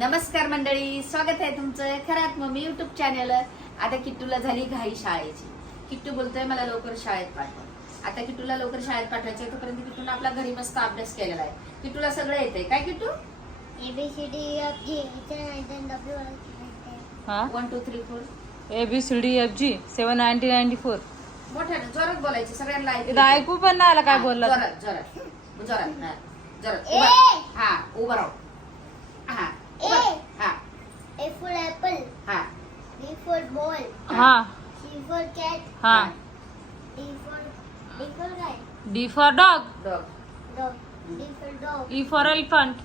नमस्कार मंडळी स्वागत आहे तुमचं खरात मम्मी युट्यूब चॅनल आता किट्टूला झाली घाई शाळेची. किट्टू बोलतोय मला लवकर शाळेत पाठव. आता किट्टूला लवकर शाळेत पाठवायचं आहे तोपर्यंत किट्टून आपला घरी मस्त अभ्यास केलेला आहे. किट्टूला सगळं येतंय काय Kittu? One two three four A B C D F G seven ninety ninety four मोठ्यानं जोरात बोलायचं सगळ्यांना ऐकू पण नाही आला काय बोलला. जोरात जोरात. जोरात हा, जोरात. हा उभं राहू. हा. उभं- ए! हा. A for apple. हा. B for ball. हा. C for cat. हा. D for D for guy. D for dog Dog. dog. D for dog. E for elephant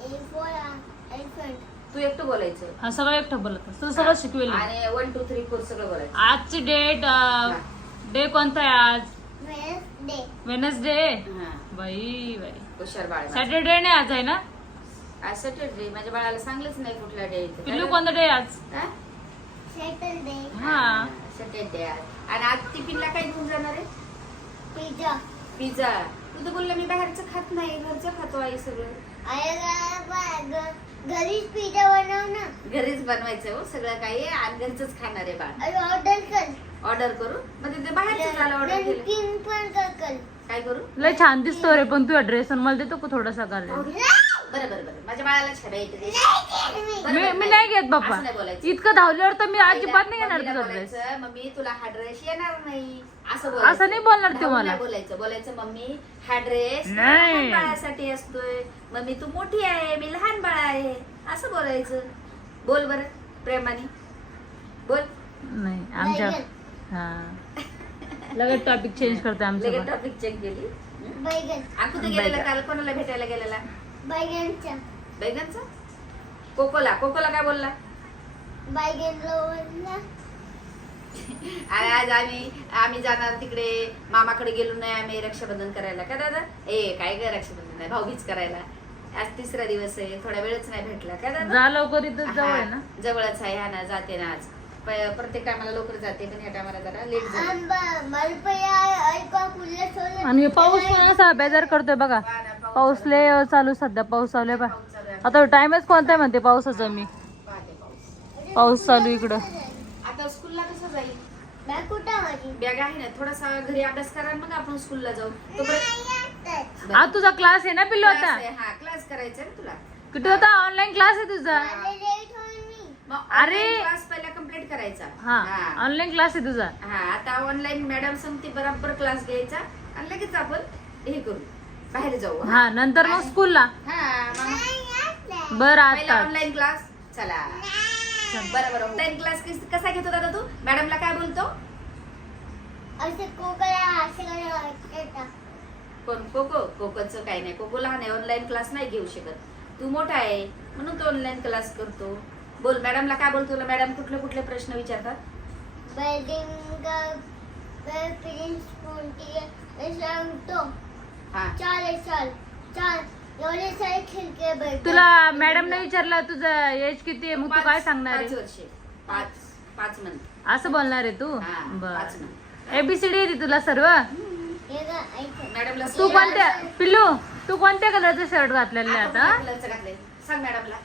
A for uh, elephant. तू एकटं बोलायचं. हा सगळं एकटं बोलत असतं. तुझं सगळं शिकवेल आणि वन टू थ्री फोर सगळं बोलायचं. आजची डेट डे कोणता आहे आज? Wednesday. वेनसडे हा. बाई बाई. हुशार बाळ माझं. सॅटरडे नाही आज आहे ना? आज सॅटरडे माझ्या बाळाला सांगलंच नाही कुठला डे पिल्लू कोणता डे आज? Saturday. हा. सॅटरडे आज. आणि आज टिफिनला काय घेऊन जाणार आहे? Pizza. पिझ्झा तू तर बोलला मी बाहेरचं खात नाही घरचं खातो आई सगळं. घरीच पिझ्झा बनव ना. घरीच बनवायचं हो सगळं काही आणि घरचंच खाणार आहे बाळ. अरे ऑर्डर कर. ऑर्डर करू? मग ते बाहेरचं झालं ऑर्डर केलं. पण कर कर. काय करू? लय छान दिसतो रे पण तुझा ड्रेस मला देतो का थोडासा का रे? बरं बरं बरं. माझ्या बाळाला छान येते ते. बरं, मी. बरं, मी नाही घेत बाप्पा. असं नाही बोलायचं. इतकं धावल्यावर तर मी अजिबात नाही घेणार मम्मीला तुझा ड्रेस बोलायचं, मम्मी तुला हा ड्रेस येणार नाही. असं असं नाही बोलणार ते धावून मला. नाही बोलायचं. बोलायचं मम्मी हा ड्रेस नाही. लहान बाळासाठी असतोय. मम्मी तू मोठी आहे. मी लहान बाळ आहे. असं बोलायचं. बोल बर प्रेमाने. बोल. नाही आमच्या हा. लगेच टॉपिक चेंज करते आमचं लगेच. टॉपिक चेक केली. बैगन. आखू तर गेलेला. काल कोणाला भेटायला गेलेला? बैगनचा. बैगनचा? कोकोला. कोकोला काय बोलला बैगन आज आम्ही आम्ही जाणार तिकडे. मामाकडे गेलो नाही आम्ही रक्षाबंधन करायला. का दादा? ए काय ग रक्षाबंधन नाही भाऊबीज करायला. आज तिसरा दिवस आहे. थोडा वेळच नाही भेटला. काय दादा? जा लवकर इथं जवळ आहे ना? हा, जवळच आहे. हा ना जाते ना आज. प- प्रत्येक टायमाला लवकर जाते पण या टायमाला जरा लेट झालं आंबा मलपया ऐका कुल्ले सोले आणि पाऊस पण असा बेजार करतोय बघा. पाऊस लय चालू सध्या पाऊस चालू आहे आहे. आता टाइमच कोणता आहे म्हणते पावसाचा मी? पाऊस पाऊस चालू इकडं. आता स्कूलला कसं जाईल? बॅग कुठं माझी? बॅग आहे ना थोडासा घरी अभ्यास करा मग आपण स्कूलला जाऊ. आज तुझा क्लास आहे ना पिल्लू क्लास आता? हा क्लास करायचा ना तुला. किती होता? ऑनलाईन क्लास आहे तुझा. अरे! क्लास पहिला कंप्लीट करायचा. हा हा. ऑनलाईन क्लास आहे तुझा. हा आता ऑनलाईन मॅडम सांगते बरोबर क्लास घ्यायचा. आणि लगेच आपण हे करू. बाहेर जाऊ हा. नंतर मग स्कूलला. हा बरं पहिला आता ऑनलाईन क्लास चला बरं बरं. ऑनलाईन क्लास कसा घेतो दादा तू? मॅडमला काय बोलतो? कोण कोको कोकोचं काही नाही. कोको लहान आहे ऑनलाईन क्लास नाही घेऊ शकत. तू मोठा आहे म्हणून तो ऑनलाईन क्लास करतो. बोल मॅडमला काय बोलतो तुला? मॅडम कुठले कुठले प्रश्न विचारतात? बिल्डिंग सांगतो. चाल चाल चाल एवढे सारे खिडके भेट तुला मॅडमने विचारलं तुझं एज किती आहे? मग तू काय सांगणार पाच आहे वर्षे. पाच पाच मंथ असं बोलणार आहे तू? हा, बर. पाच मंथ एबीसीडी येते तुला सर्व? हे ग ऐक. मॅडमला तू कोणत्या पिल्लू तू कोणत्या कलरचं शर्ट घातलेलं आहे आता? घातलंय? सांग मॅडमला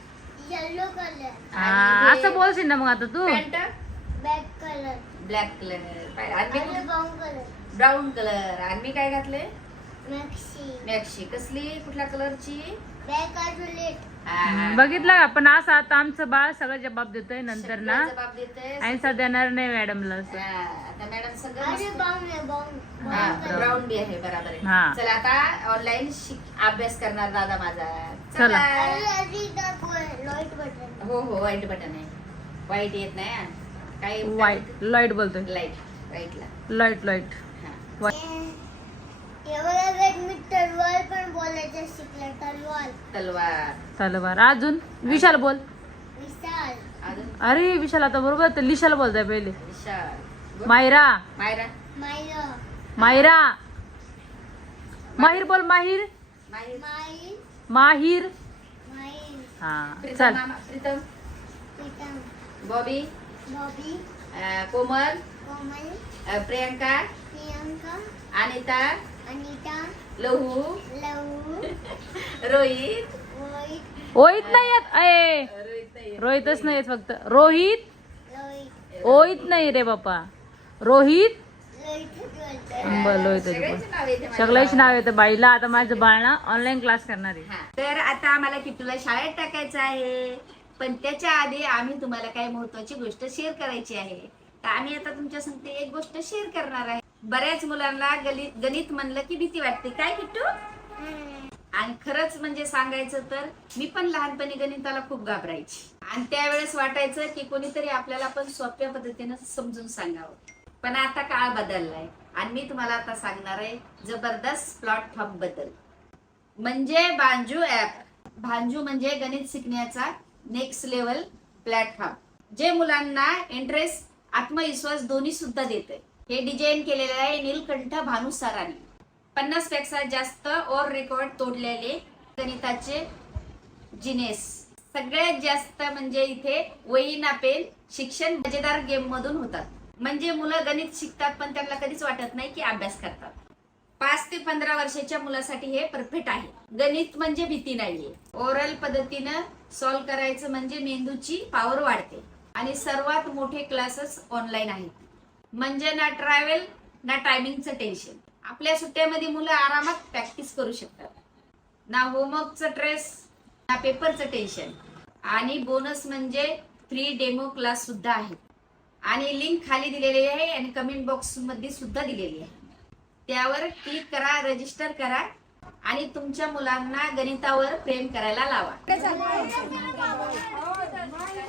येलो कलर हा, असं बोलशील ना मग आता तू. Pant? Back colour black colour आणि ब्राऊन कलर ब्राऊन कलर आणि मी काय घातले मॅक्सी मॅक्सी कसली? कुठल्या कलरची बघितलं का? पण असं आता आमचं बाळ सगळं जबाब देतोय नंतर ना? जबाब देते आणि देणार नाही मॅडमला असं. आता मॅडम सगळं ब्राऊन आहे हा, बी आहे बरोबर आहे. हा. चला आता ऑनलाईन शिक अभ्यास करणार दादा माझा. चला. लाइट हो हो व्हाईट बटन आहे. व्हाईट येत नाही हा. काय वाईट लाइट बोलतोय. लाइट लाइट लाइट हा. मी तलवार पण बोलायचं शिकलं तलवार. तलवार. तलवार. अजून? विशाल बोल. विशाल. अजून? अरे विशाल आता बरोबर ते लिशाल बोलताय पहिले. विशाल. मायरा. मायरा. मायरा. मायरा. माहिर बोल माहिर. माहीर. हा प्रीतम चल. मामा प्रीतम. प्रीतम. बॉबी. बॉबी. अं, कोमल. कोमल. अं, प्रियंका. प्रियंका. अनिता. अनिता लहू. लहू. रोहित. रोहित. नाही येत. अये रोहितच नाही येत फक्त. रोहित. लोहित ओहित नाही रे बाप्पा. रोहित. बोलतोय. बर सगळ्यांची नाव येते माझ्या सगळ्याची नाव येतं बाईला आता माझं बाळ ना ऑनलाईन क्लास करणार आहे. हा. तर आता आम्हाला किट्टूला शाळेत टाकायचं आहे. पण त्याच्या आधी आम्ही तुम्हाला काही महत्वाची गोष्ट शेअर करायची आहे. तर आम्ही आता तुमच्या संगते एक गोष्ट शेअर करणार आहे. बऱ्याच मुलांना गणित गणित म्हणलं की भीती वाटते. काय किट्टू? आणि खरंच म्हणजे सांगायचं तर मी पण लहानपणी गणिताला खूप घाबरायची. आणि त्यावेळेस वाटायचं की कोणीतरी आपल्याला पण सोप्या पद्धतीनं समजून सांगावं. पण आता काळ बदललाय. आणि मी तुम्हाला आता सांगणार आहे जबरदस्त प्लॅटफॉर्मबद्दल म्हणजे बांजू ऍप भांजू म्हणजे गणित शिकण्याचा नेक्स्ट लेवल प्लॅटफॉर्म जे मुलांना इंटरेस्ट आत्मविश्वास दोन्ही सुद्धा देते हे डिझाईन केलेले आहे नीलकंठ भानू पन्नासपेक्षा जास्त ओर रेकॉर्ड तोडलेले गणिताचे जिनेस. सगळ्यात जास्त म्हणजे इथे वही नापेल शिक्षण मजेदार गेम मधून होतात. म्हणजे मुलं गणित शिकतात पण त्यांना कधीच वाटत नाही की अभ्यास करतात. पाच ते पंधरा वर्षाच्या मुलासाठी हे परफेक्ट आहे. गणित म्हणजे भीती नाहीये. ओरल पद्धतीनं सॉल्व्ह करायचं म्हणजे मेंदूची पॉवर वाढते. आणि सर्वात मोठे क्लासेस ऑनलाईन आहेत. म्हणजे ना ट्रॅव्हल ना टायमिंगचं टेन्शन आपल्या सुट्ट्यामध्ये मुलं आरामात प्रॅक्टिस करू शकतात. ना होमवर्कचं स्ट्रेस ना पेपरचं टेन्शन आणि बोनस म्हणजे फ्री डेमो क्लास सुद्धा आहे आणि लिंक खाली दिलेली आहे आणि कमेंट बॉक्समध्ये सुद्धा दिलेली आहे. त्यावर क्लिक करा रजिस्टर करा आणि तुमच्या मुलांना गणितावर प्रेम करायला लावा.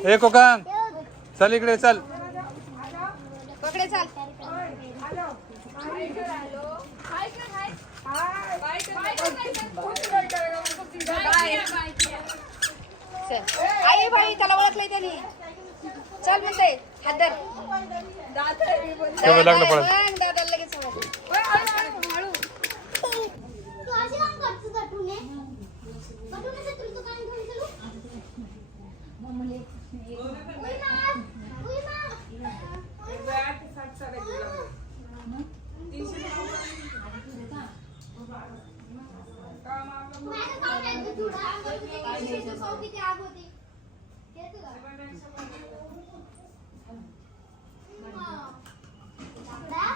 ए कोकांग चल इकडे चल. पकडे चाल. आई भाई त्याला ओळखलंय त्याने. चल म्हणते तेव्हा लागलं पळत. दादा लगेच ओळख. तू अशी काम करतो गटूने गटूने से तुला दुकान घेऊन चलू मा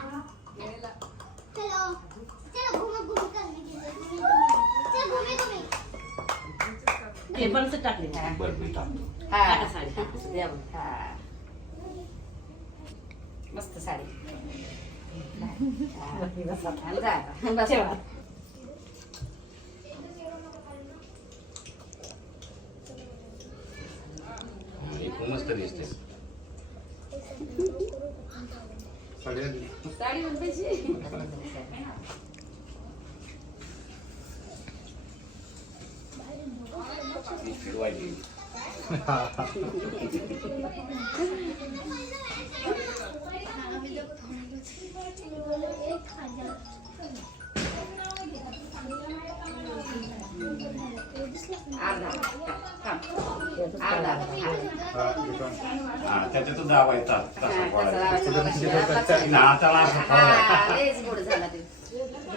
मा मा टेबलच टाकले हा. टाका साडी हा, द्या. हा. मस्त साडी. बस. मस्त दिसते साडी म्हणतेची लयच गोड झाला ते.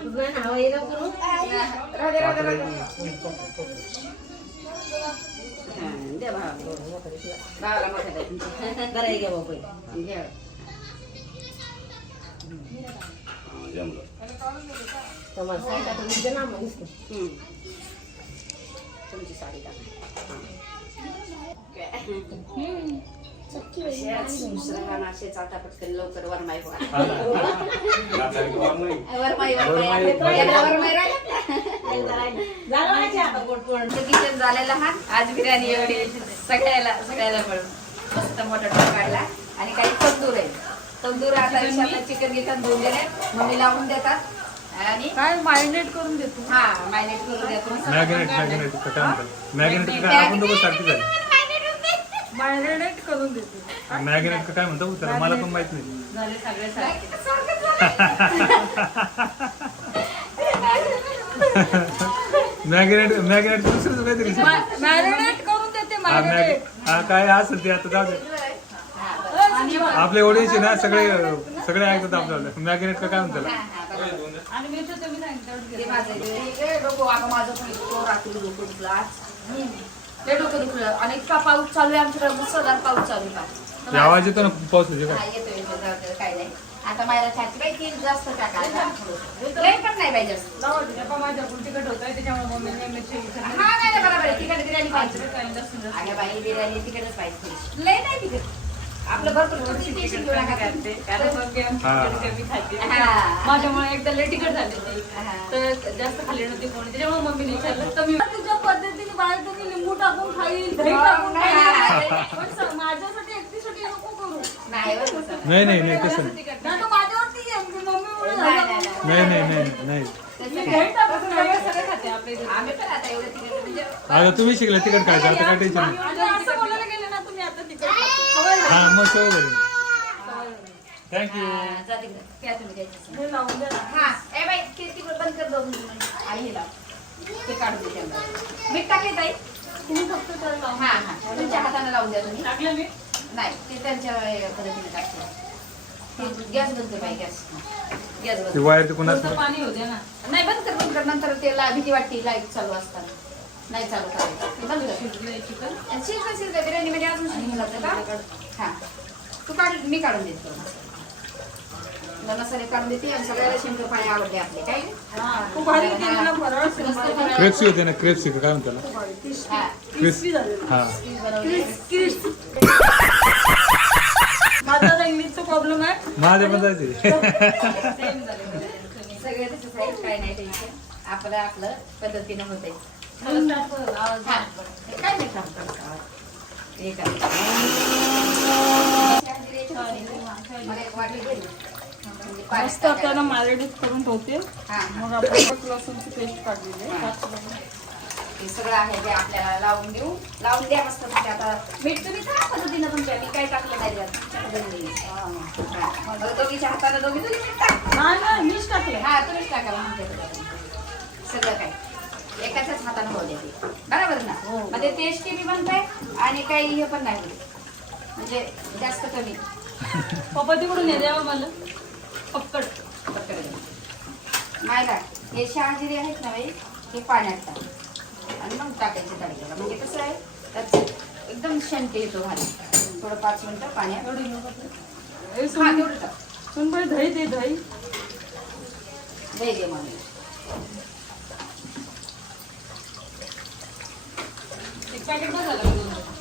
नाही ना, हवं हे नको करू. राहू दे, राहू दे, राहू दे. हा, दे भावाला. मोठा. बरं घ्या बाबा पहिले. घे. जमलं तुम्हाला टाकून द्या ना मग. तुमची साडी टाका. असेच आता पटकन लवकर वरमाई वरमाई, वरमाई. किचन झालं लहान आज बिर्याणी एवढी सगळ्याला सगळ्याला मिळून. मस्त मोठा काढला. आणि काही तंदूर आहे. तंदूर आता विशालला चिकन गिकन धुवून दिले मम्मी लावून देतात. आणि काय मारिनेट करून देतो? हा मायनेट करून देतो. मॅग्नेट मॅग्नेट काय म्हणतात मॅग्नेट काय आपण दोघं सारखी झाली मारिनेट करून देतो. मॅग्नेट काय म्हणतो? त्याला मला पण माहीत नाही. झाले सगळे सारखे. मॅग्नेट मॅग्नेट दुसरंच काहीतरी मॅरिनेट करून देते हा मॅग हा काय असेल ते आता जाऊ दे. आपले ओळीचे ना सगळे सगळे ऐकतात आपल्याला. मॅग्नेट का काय म्हणतात मी तर. लय डोकं दुखलं. आणि इतका पाऊस चालू आहे आमच्याकडे मुसळधार पाऊस चालू आहे. आवाज येतो ना पाऊस येतो हा, का येतो येतो जाऊ दे, काय नाही. आता बाई जास्त टाका लय पण नाही बाई जास्त. हा नाही नाही, बरोबर आहे. तिकडे बिर्याणी पाहिजे. अगं बाई बिर्याणी तिकडेच पाहिजे. थोडीशी. लय नाही तिकडे. आपलं भरपूर किती टेन्शन घेऊ नका. माझ्यामुळे एकदा लय तिकट झाले ते. हा. तर जास्त खाल्ली नव्हती कोणी. त्याच्यामुळे मम्मीने विचारलं कमी तुझ्या पद्धतीने बाहेर तुम्ही लिंबू टाकून खाईल दही टाकून खाईल पण स- माझ्यासाठी एकटीसाठी नको करू नाही बरं तसं. नाही नाही नाही तसं नाही. नाही तर माझ्यावरती आहे. मी मम्मीमुळे नाही, झालं. नाही, नाही. नाही नाही नाही नाही तसं मी काय. दही टाकून खाईल, सगळं खाते आपल्या इथे. आम्ही पण आता एवढं तिकडे म्हणजे आता तुम्ही शिकले तिकट काय आता काय टेन्शन नाही आणि असं बोलायला गेले ना तुम्ही आता तिकट खातो. सवय झाली. हा मग सवय थँक्यू हा, जा तिकडे. प्या तुम्ही त्याच्यात. हे लावून द्या ना. हा ए बाई ते तिकडे बंद कर दोन मिनिटं. आणि हे लाव ते काढून दे त्यामध्ये. मीठ टाकले ताई? तुम्ही फक्त हा हा. तुमच्या हाताने लावून द्या तुम्ही. टाकलं मी नाही ते त्यांच्या पद्धतीने टाकते. गॅस बंद कर बाई गॅस. गॅस ते बंद वायर पाणी होऊ द्या ना. नाही बंद कर बंद कर. नंतर ते ला- भीती वाटते लाइट चालू असताना. नाही चालू करायचं ते बंद कर. शिजलंय चिकन. शिजलं शिजलं. बिर्याणी मध्ये अजून शिजून जातं का? हा. तू काढ मी काढून देतो मसाले काढून देते आणि सगळ्याला शंकर पाणी आवडते आपले काय हा. खूप भारी केलं ना सिंपल क्रेप्सी होते ना क्रेप्सी का? काय म्हणतात हा. क्रिस्पी हा. माझा इंग्लिशचा प्रॉब्लेम आहे. माझ्या पण जायचे आहे. काय नाही टेन्शन आपलं आपलं पद्धतीनं होतंय. आवाज हा काय नाही काम करत. मस्त आपल्याला. मॅरिनेट करून ठेवते. हा, हा. मग आपण लसूणची पेस्ट काढलेली. हे. सगळं आहे ते आपल्याला लावून देऊ. लावून द्या मस्त म्हणजे आता. मीठ तुम्ही खा पद्धतीनं तुमच्या मी काय टाकलं नाही. हा. मग दोघीच्या हाताला दोघी दोघी मीठ टाक मीच टाकले हा तुम्हीच टाका तुमच्याकडे सगळं काय? एकाच्याच हाताने होऊ द्या ते. बरोबर ना? म्हणजे टेस्टी बी बनतंय आणि काही हे पण नाही. म्हणजे जास्त कमी. पप्पा तिकडून ये द्यावं मला. पक्कड पटकन. मायला हे शहाजिरी आहेत ना बाई हे पाण्यात टाक. आणि मग टाकायचे तडक्याला. म्हणजे कसं आहे त्यात एकदम शंट येतो भारी. थोडं पाच मिनिटं पाण्यात हा सुन तेवढं टाक. सुन बाई दही दे दही. दे दे मग एक पॅकेट दोन?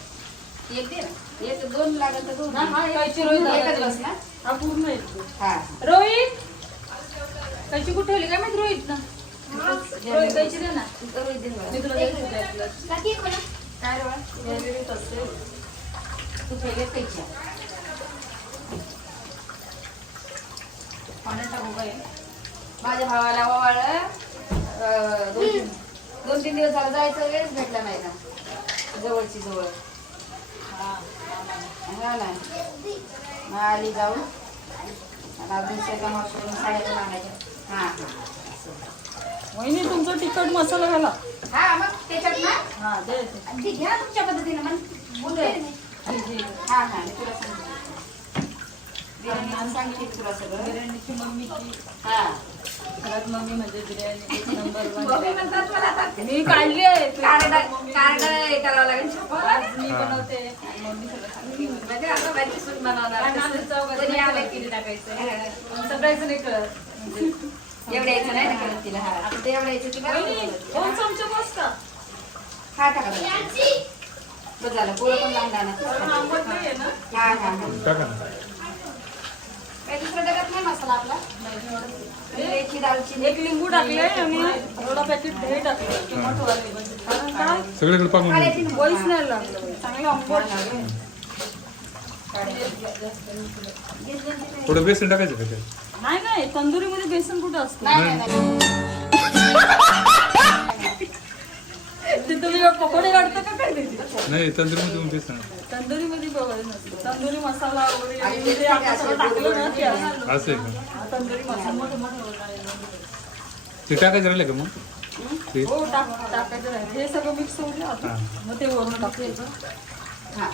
एक दे ना एक दोन लागत तर दोन हा, रोहित एकच झाला. बस ना हा पूर्ण येतो हा रोहित कैची कुठे ठेवली काय माहीत रोहित ना रोहित कैची दे ना रोहित दे मला. मी तुला देते त्यातलं. टाकी मला. काय रे बाळा? Favorite असेल. तू पहिले पैसे पाण्यात टाकू काय माझ्या भावाला वाळ दोन तीन दोन तीन दिवस झालं जायचं वेळच भेटला नाही ना जवळची जवळ मग आली अजून सगळं आणायच्या हा हा. वहिनी तुमचा तिखट मसाला घाला हा मग त्याच्यात ना हा दे घ्या तुमच्या पद्धतीने मग बोलते मी. हे. हा तुला सांगते बिर्याणी सांगितली तुला सगळं बिर्याणीची मम्मीची हा घरात मम्मी म्हणजे बिर्याणी नंबर वन. मी काढली आहे. कार्ड कार्ड हे करावं लागेल. छापावं आज लागेल. मी बनवते. आणि मम्मी सगळं सांगते. म्हणजे आता माझी सून बनवणार. आणि आमच्या चौघांचं कोणी आलं किती की टाकायचं? पण सगळ्याचं नाही कळत. म्हणजे एवढ्या यायचं नाही ना करत तिला हा. आता ते एवढ्या यायचं की वहिनी, बरं दोन चमचे बस का हा टाका बरं. बरं झालं पोरं पण लहान लहान कारण असतात. आंबट नाही आहे ना? हा हा हा. टाका ना. काही मसाला आपला. मिरची दालचिनी. एक लिंबू टाकले आणि एवढा पॅकेट दही टाकले किंमत वाढली. कारण काय सगळीकडे नाही लागलं. चांगलं आंबट थोडं बेसन टाकायचं का त्यात? नाही नाही. तंदुरीमध्ये बेसन कुठे असतं? नाही नाही. ते तुम्ही पकोडे काढता का काय त्याचे? नाही तंदुरीमध्ये पण बेसन तंदुरीमध्ये बघायला नसतं तंदुरी मसाला वगैरे ते आपण सगळं टाकलं ना ते असं. का हा, तंदुरी मसाला मोठे मोठे वगैरे. ते टाकायचं राहिलं का मग ते हो टाक टाकायचं राहील हे सगळं मिक्स होऊ द्या आता. हा. मग ते वरून टाकायचं हा.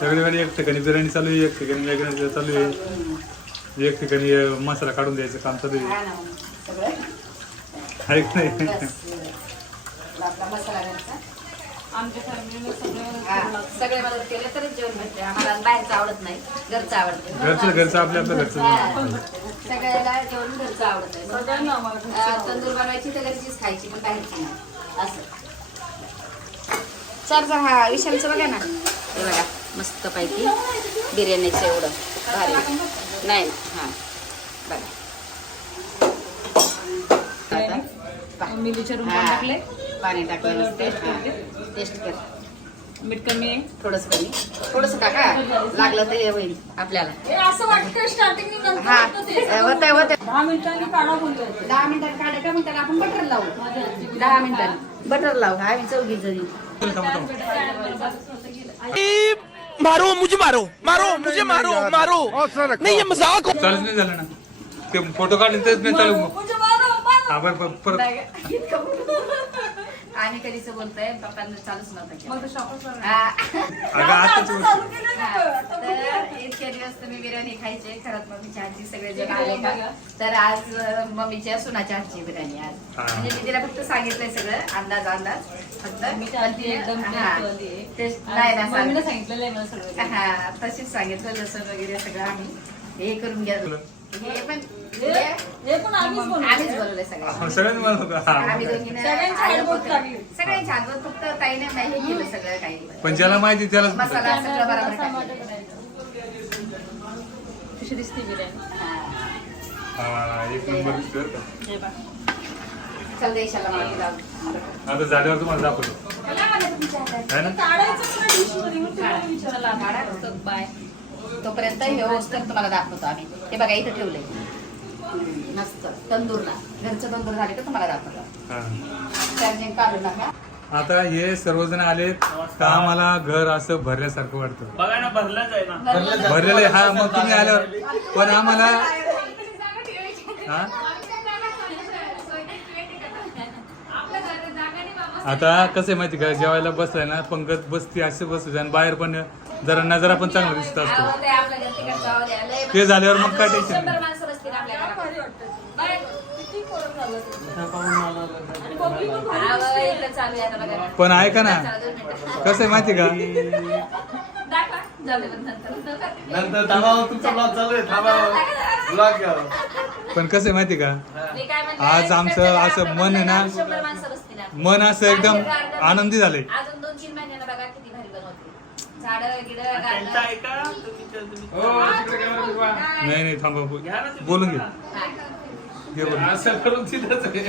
सगळे वेळी एक ठिकाणी बिर्याणी चालू आहे एक ठिकाणी वेगळं चालू आहे एक ठिकाणी मसाला काढून द्यायचं काम चालू आहे. हा ना मग. सगळं? आहे की नाही? आमच्या फॅमिलीने सगळे हा, सगळे मदत केलं तरच जेवण भेटते आम्हाला बाहेरचं आवडत नाही घरचं आवडतं घरचं घरचं आपल्या आपलं घरचं. सगळ्याला जेवण घरचं आवडत अं, तंदूर बनवायची तर घरचीच खायची पण बाहेरची नाही. असं. सर हा विशालचं बघा ना. हे बघा मस्त पैकी बिर्याणीचं एवढं भारी. नाही हां. बघा आता मिलीच्या रूम. टाकले. पाणी टाकलं हा. करते. टेस्ट कर. मीठ कमी आहे. थोडस कमी. थोडस टाका. लागलं तरी होईल आपल्याला. असं वाटतं स्टार्टिंग होत होत दहा मिनिटांनी काढा बोलतो दहा मिनिटात काढा का मिनिटात आपण बटर लावू. दहा मिनिटात बटर लावू. हा आम्ही चौघी थांबा. मारो मुझे मारो मारो मुझे मारो मारो। नहीं ये मजाक हो चालूच नाही झालं ना ते फोटो काढले तेच नाही चालू हा बरं, परत। आम्ही कधीच बोलतोय? पप्पांना चालूच नव्हतं केलं. मग शॉपच हा. अगं आताच हा. तर इतके दिवस तुम्ही बिर्याणी खायचे खरंच मम्मीच्या हातची सगळे जण आले का? तर आज अं, मम्मीच्या सुनाच्या हातची बिर्याणी आज. हा. म्हणजे मी तिला फक्त सांगितलंय सगळं अंदाज अंदाज. फक्त मी ती एकदम हा. नाही ना मम्मीने सांगितलेलं आहे मला सगळं. हा तशीच सांगितलं लसूण वगैरे सगळं आम्ही. हे करून घ्या. हे पण हे पण आम्हीच बनवलं. आम्हीच बोलवलंय सगळं सगळ्यांनी मला होतं. आम्ही दोघीनं सगळ्यांची आलं हातबोट होतं. लागली. सगळ्यांची हातबोट फक्त ताईने नाही हे केलं सगळं काही पण ज्याला माहिती त्यालाच म्हणतात. मसाला सगळं बरोबर असा टाकलं. वाटत करायचं. कशी दिसते बिर्याणी हा. हा, एक नंबर का. हे. चल देशाला लावू. आता झाल्यावर तुम्हाला दाखवतो. है ना काढायचं मध्ये. मग तुम्हाला. बाय तोपर्यंत हे तर तुम्हाला दाखवतो आम्ही. हे बघा इथं ठेवलंय. मस्त. तंदूरला. घरचं तंदूर झाले का तुम्हाला दाखवतो. हा. चार्जिंग काढू नका आता हे सर्वजण आले का आम्हाला घर असं भरल्यासारखं वाटतं? बघा ना भरलंच आहे ना. भरलेलं हा मग तुम्ही आल्यावर. पण आम्हाला हा? आता कसं आहे माहिती का? जेवायला बसलाय ना पंकज बसती असे बसते आणि बाहेर पण जरा नजरा पण चांगला दिसत असतो. ते झाल्यावर मग काय टेन्शन पण आहे ऐका ना. कसं आहे माहिती का? पण नंतर. नंतर थांबा तुमचा ब्लॉग चालू आहे. थांबा ब्लॉग घ्या. पण कसं आहे माहिती का? मी काय म्हणते, आज आमचं असं मन आहे ना. मन असं एकदम. आनंदी झालंय. तुम्ही नाही नाही थांबा बोल- घ्या ना तुम्ही. बोलून घे. घे बोलून. असं करून तिथंच आहे.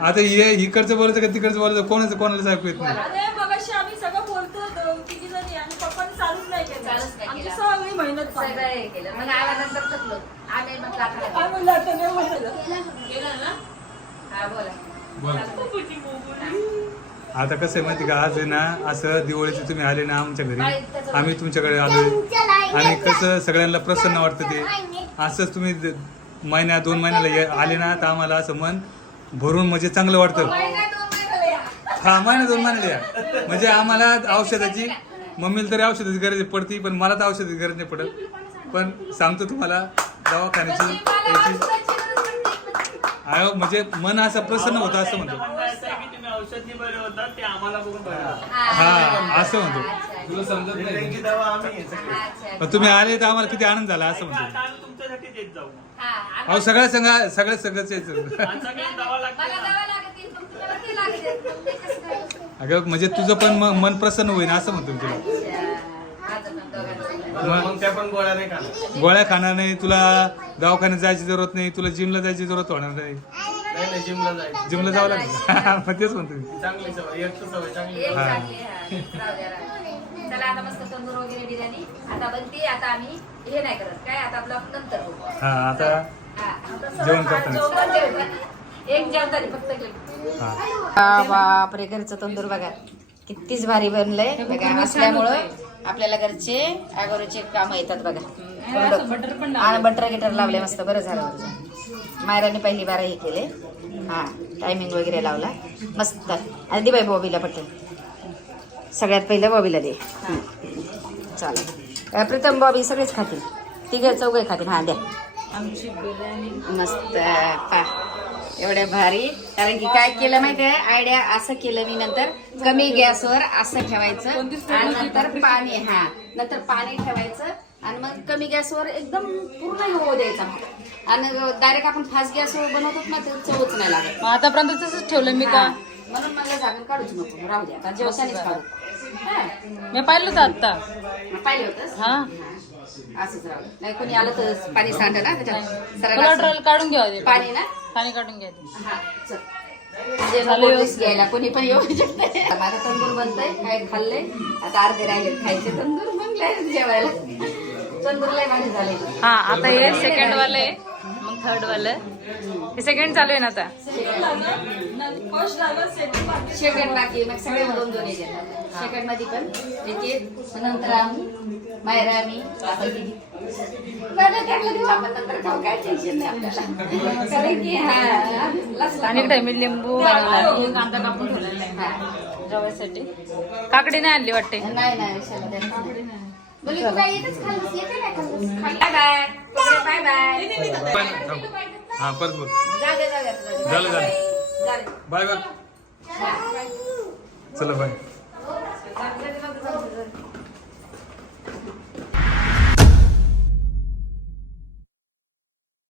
आता हे इकडचं बोलायचं का तिकडचं बोलायचं? कोणाचं कोणालाच ऐकू येत नाही? अरे मगाशी आम्ही सगळं बोलतो दोन- तिघी जणी आणि पप्पांनी चालूच नाही केलं. चालूच नाही आमची केलं. सगळी मेहनत सगळं पाहिजे हे केलं. मग आल्यानंतर थकलो. आम्ही म्हटलं आता काय काय म्हणलं आता नाही म्हणायला. केलं ना? हा बोला. बोला. आता कसं आहे माहिती का? आज आहे ना असं दिवाळीचे तुम्ही आले ना आमच्या घरी. आम्ही तुमच्याकडे आलोय आणि कसं सगळ्यांना प्रसन्न वाटतं ते. असंच तुम्ही महिन्या दोन महिन्याला ये- आले ना तर आम्हाला असं मन भरून म्हणजे चांगलं वाटतं. हा महिना दोन महिन्याला या. म्हणजे आम्हाला औषधाची मम्मीला तरी औषधाची गरज पडती पण मला तर औषधाची गरज नाही पडत. पण सांगतो तुम्हाला दवाखान्याची म्हणजे म्हणजे मन असं प्रसन्न होतं असं म्हणतो. औषधी बरे होतात ते आम्हाला बघून बरे होतात. हा असं म्हणतो तुला समजत नाही दवा आम्ही आहे सगळे. अच्छा. पण तुम्ही आले तर आम्हाला किती आनंद झाला असं ऐका, म्हणतो आम्ही तुमच्यासाठीच येत जाऊ हा, अहो सगळ्या संघ सगळ्या आणि दवा लागते ना. काय? अगं म्हणजे तुझं पण म- मन प्रसन्न होईल असं म्हणतो मी तुला अच्छा. माझं पण दोघांचं. मग त्या पण गोळ्या नाही खाणार गोळ्या खाणार नाही तुला दवाखान्यात जायची जरूरत नाही तुला जिमला जायची जरूरत होणार नाही नाही नाही जिमला जायचं. जिमला जावं लागेल. मग तेच म्हणतो मी. चांगली सवय एक सवय चांगली. एक. चांगली आहे, हा. राहू द्या, राहू द्या. चला आता मस्त तंदूर वगैरे बिर्याणी. आता बनते आता आम्ही हे नाही करत. काय आता आपलं नंतर बघू. हा आता हा, आता जेवण करताना. एक जेवताना फक्त. हा. बापरे घरचं तंदूर बघा. कितीच भारी बनलंय. बघा असल्यामुळं आपल्याला घरचे अगोदरचे काम येतात बघा. बटर पण आणि बटर गिटर लावले मस्त. बरं झालं बरं झालं. मायराने पहिली बार हे केले. हा टायमिंग वगैरे लावला. मस्त. आणि दे बाई बॉबीला पटेल सगळ्यात पहिलं बॉबीला दे. हं. चालेल. अं, प्रीतम बॉबी सगळेच खातील. तिघे चौघे खातील. हा द्या. आमची बिर्याणी. मस्त. पा. एवढ्या भारी. कारण की काय केलं माहितीये आयडिया असं केलं मी नंतर. कमी गॅसवर असं ठेवायचं. आणि नंतर पाणी हा. नंतर पाणी ठेवायचं. आणि मग कमी गॅसवर एकदम पूर्ण होऊ द्यायचा आणि डायरेक्ट आपण फास्ट गॅसवर बनवतो ना ते चवच नाही लागत मग आतापर्यंत तसंच ठेवलं मी का. म्हणून मला झाकण काढूच नको राहू द्या आता जेवतानीच काढू हा. मी पाहिलं होतं आता पाहिले होतंस हा असंच राहू. नाही कोणी आलं तर पाणी सांड ना त्याच्यात. काढून घ्या. पाणी ना पाणी काढून घ्या. हा, चल. म्हणजे घ्यायला कोणी पण येऊ शकते माझा तंदूर बनतोय काय खाल्लंय आता अर्धे राहिले खायचे तंदूर मग जेवायला हा आता हे सेकंड वालं आहे. मग थर्ड वालं. हे सेकंड चालू आहे ना आता? सेकंड बाकी मग सगळे दोन दोन सेकंडमध्ये पण येते नंतर आम्ही मायरा आम्ही हा आणि लिंबू कांदा कापून ठेवलेला आहे हा. रव्यासाठी काकडी नाही आणली वाटते? नाही नाही. विशाल द्यायचं नाही. बोलली तू काय येतच खाल्लंस येते नाही खाल्लंस बाय बाय बाय बाय पण थांब. हा परत बोल जा दे, जा दे, जा दे. झालं, झालं. जा दे. बाय बाय चला बाय.